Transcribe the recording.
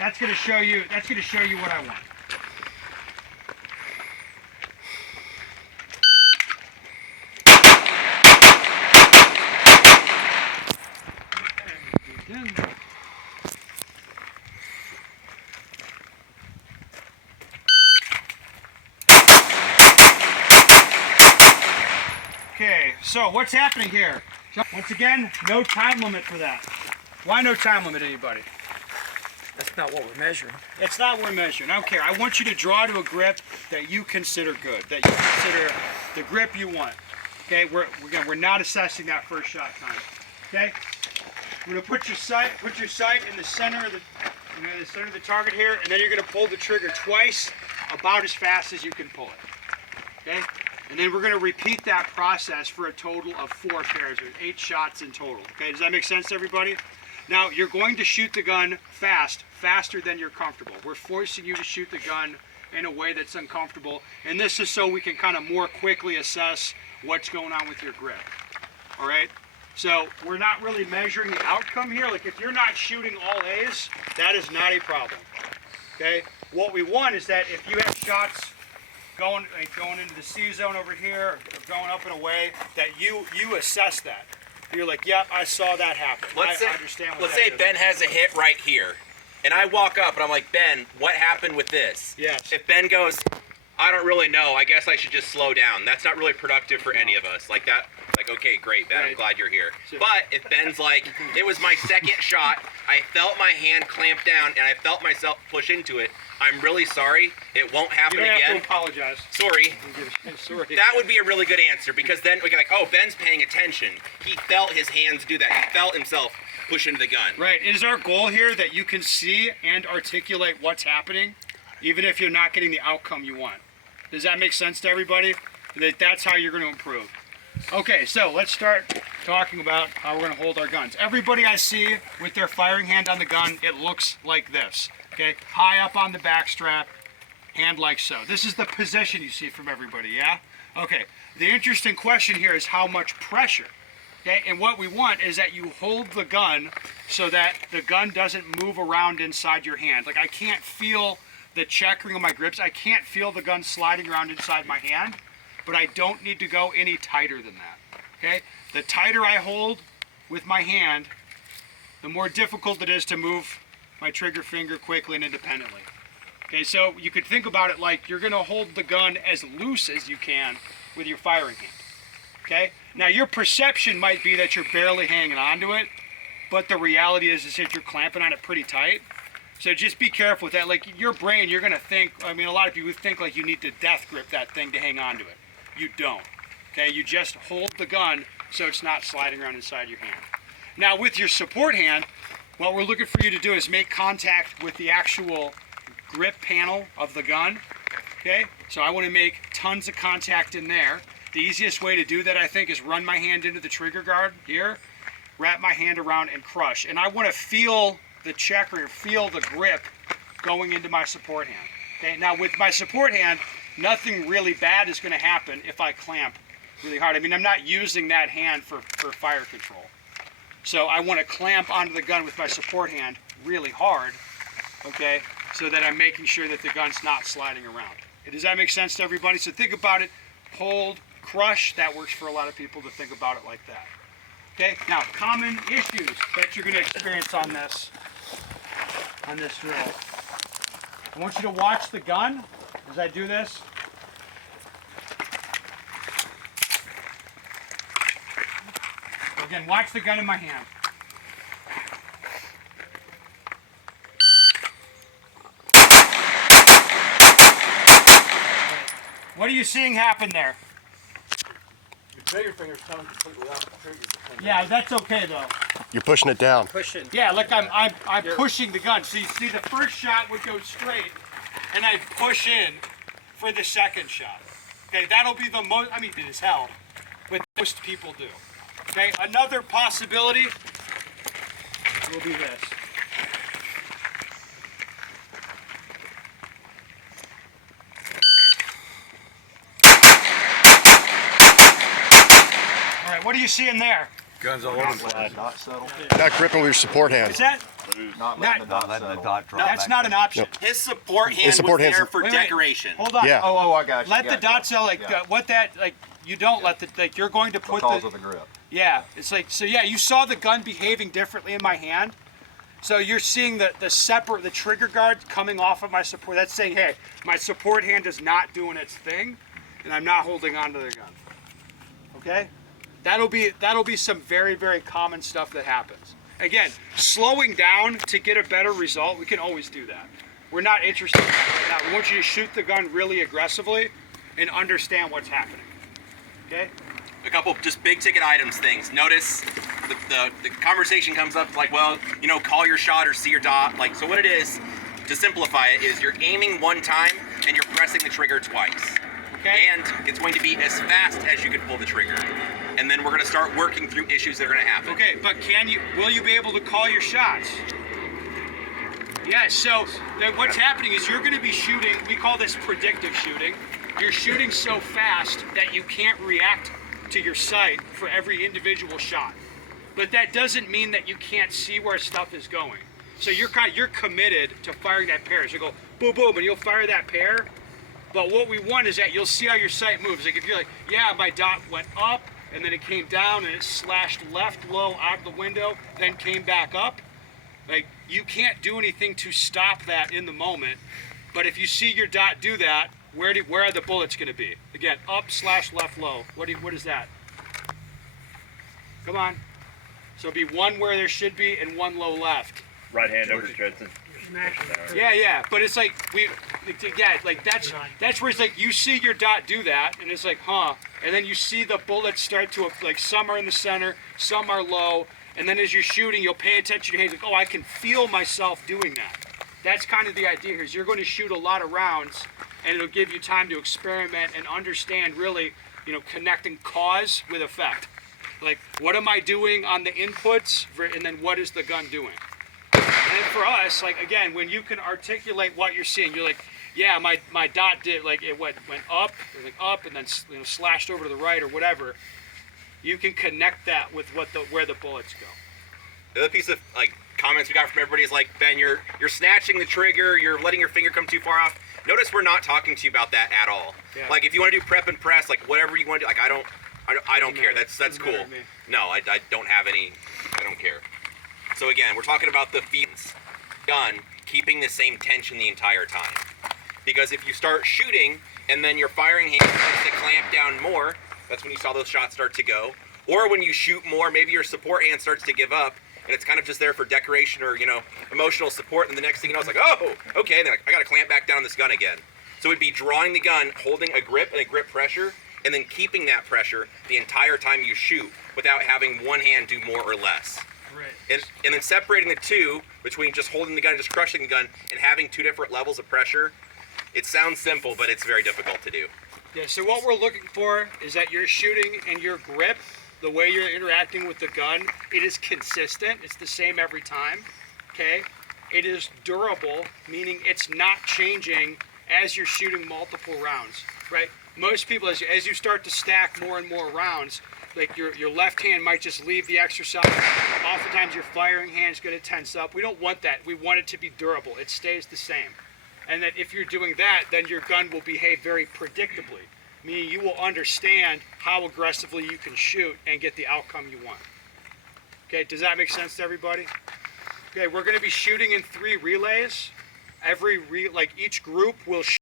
That's gonna show you what I want. Okay, so what's happening here? Once again, no time limit for that. Why no time limit, anybody? That's not what we're measuring. It's not what we're measuring. I don't care. I want you to draw to a grip that you consider good, that you consider the grip you want. Okay, we're not assessing that first shot time. Okay, we're gonna put your sight in the center of the target here, and then you're gonna pull the trigger twice, about as fast as you can pull it. Okay, and then we're gonna repeat that process for a total of 4 pairs, with 8 shots in total. Okay, does that make sense to everybody? Now, you're going to shoot the gun faster than you're comfortable. We're forcing you to shoot the gun in a way that's uncomfortable, and this is so we can kind of more quickly assess what's going on with your grip. All right? So we're not really measuring the outcome here. Like, if you're not shooting all A's, that is not a problem. Okay? What we want is that if you have shots going into the C zone over here, or going up and away, that you assess that. You're like, yep, I saw that happen. Let's say Ben has a hit right here, and I walk up and I'm like, Ben, what happened with this? Yes. If Ben goes, I don't really know, I guess I should just slow down. That's not really productive for any of us. Like that, like, okay, great, Ben, I'm glad you're here. But if Ben's like, it was my second shot, I felt my hand clamp down and I felt myself push into it, I'm really sorry, it won't happen again. You don't have to apologize. Sorry. Sorry. That would be a really good answer, because then we can like, oh, Ben's paying attention. He felt his hands do that. He felt himself push into the gun. Right. It is our goal here that you can see and articulate what's happening, even if you're not getting the outcome you want. Does that make sense to everybody? That's how you're going to improve. Okay, so let's start talking about how we're going to hold our guns. Everybody I see with their firing hand on the gun, it looks like this. Okay, high up on the back strap, hand like so. This is the position you see from everybody, yeah? Okay, the interesting question here is how much pressure. Okay, and what we want is that you hold the gun so that the gun doesn't move around inside your hand. Like, I can't feel the checkering of my grips. I can't feel the gun sliding around inside my hand, but I don't need to go any tighter than that. Okay, the tighter I hold with my hand, the more difficult it is to move my trigger finger quickly and independently. Okay, so you could think about it like you're gonna hold the gun as loose as you can with your firing hand. Okay, now your perception might be that you're barely hanging onto it, but the reality is that you're clamping on it pretty tight. So just be careful with that. Like, your brain, you're gonna think, I mean, a lot of people think like you need to death grip that thing to hang on to it. You don't. Okay, you just hold the gun so it's not sliding around inside your hand. Now with your support hand, what we're looking for you to do is make contact with the actual grip panel of the gun. Okay, so I want to make tons of contact in there. The easiest way to do that, I think, is run my hand into the trigger guard here, wrap my hand around and crush. And I want to feel the checker, feel the grip going into my support hand. Okay, now with my support hand, nothing really bad is going to happen if I clamp really hard. I mean, I'm not using that hand for fire control. So I want to clamp onto the gun with my support hand really hard, okay, so that I'm making sure that the gun's not sliding around. Does that make sense to everybody? So think about it, hold, crush. That works for a lot of people to think about it like that. Okay, now common issues that you're going to experience on this drill. I want you to watch the gun as I do this. Again, watch the gun in my hand. What are you seeing happen there? Your trigger finger's coming completely off the trigger. Yeah, that's okay though. You're pushing it down. Pushing. Yeah, look, I'm pushing the gun. So you see, the first shot would go straight, and I'd push in for the second shot. Okay, that'll be the most. I mean, it is hell, but most people do. Okay, another possibility will be this. All right, what are you seeing there? Guns all over the place. Not gripping with your support hand. Is that Not letting the dot letting the settle. dot drop. That's not an option. His support hand support was hand's- there for Wait, wait. decoration. Hold on. Yeah. Oh, I got you. Let the dot cell, like, Yeah. what that, like, you don't let the, like, you're going to put Because the, of the grip. yeah, it's like, so yeah, you saw the gun behaving differently in my hand. So you're seeing the trigger guard coming off of my support. That's saying, hey, my support hand is not doing its thing, and I'm not holding onto the gun. Okay? That'll be some very, very common stuff that happens. Again, slowing down to get a better result, we can always do that. We're not interested in that right now. We want you to shoot the gun really aggressively and understand what's happening. Okay? A couple just big ticket items things. Notice the conversation comes up like, well, you know, call your shot or see your dot. Like, so what it is, to simplify it, is you're aiming one time and you're pressing the trigger twice. Okay? And it's going to be as fast as you can pull the trigger. And then we're going to start working through issues that are going to happen. Okay, but will you be able to call your shots? Yes, so what's happening is you're going to be shooting, we call this predictive shooting. You're shooting so fast that you can't react to your sight for every individual shot. But that doesn't mean that you can't see where stuff is going. So you're committed to firing that pair. So you go boom, boom, and you'll fire that pair. But what we want is that you'll see how your sight moves. Like if you're like, yeah, my dot went up, and then it came down, and it slashed left low out of the window, then came back up. Like, you can't do anything to stop that in the moment. But if you see your dot do that, where are the bullets going to be? Again, up slash left low. What is that? Come on. So it'd be one where there should be and one low left. Right hand over Judson. Yeah. But it's like that's where it's like you see your dot do that, and it's like, huh? And then you see the bullets start to, like, some are in the center, some are low, and then as you're shooting, you'll pay attention to your hands. Like, oh, I can feel myself doing that. That's kind of the idea here. Is you're going to shoot a lot of rounds, and it'll give you time to experiment and understand really, connecting cause with effect. Like, what am I doing on the inputs, and then what is the gun doing? And for us, like, again, when you can articulate what you're seeing, you're like, yeah, my dot did, like, it went up, or like up, and then slashed over to the right or whatever. You can connect that with where the bullets go. The other piece of comments we got from everybody is like, Ben, you're snatching the trigger, you're letting your finger come too far off. Notice we're not talking to you about that at all. Yeah. Like, if you want to do prep and press, like whatever you want to do, like I don't care. That's cool. No, I don't have any. I don't care. So again, we're talking about the gun keeping the same tension the entire time. Because if you start shooting and then your firing hand starts to clamp down more, that's when you saw those shots start to go. Or when you shoot more, maybe your support hand starts to give up, and it's kind of just there for decoration or, emotional support, and the next thing you know, it's like, oh, okay, then I got to clamp back down on this gun again. So it'd be drawing the gun, holding a grip and a grip pressure, and then keeping that pressure the entire time you shoot without having one hand do more or less. Right. And then separating the two between just holding the gun and just crushing the gun and having two different levels of pressure. It sounds simple, but it's very difficult to do. Yeah, so what we're looking for is that your shooting and your grip, the way you're interacting with the gun, it is consistent. It's the same every time, okay? It is durable, meaning it's not changing as you're shooting multiple rounds, right? Most people, as you start to stack more and more rounds, like your left hand might just leave the exercise. Oftentimes your firing hand is going to tense up. We don't want that. We want it to be durable. It stays the same. And that if you're doing that, then your gun will behave very predictably, meaning you will understand how aggressively you can shoot and get the outcome you want. Okay, does that make sense to everybody? Okay, we're going to be shooting in 3 relays. Each group will shoot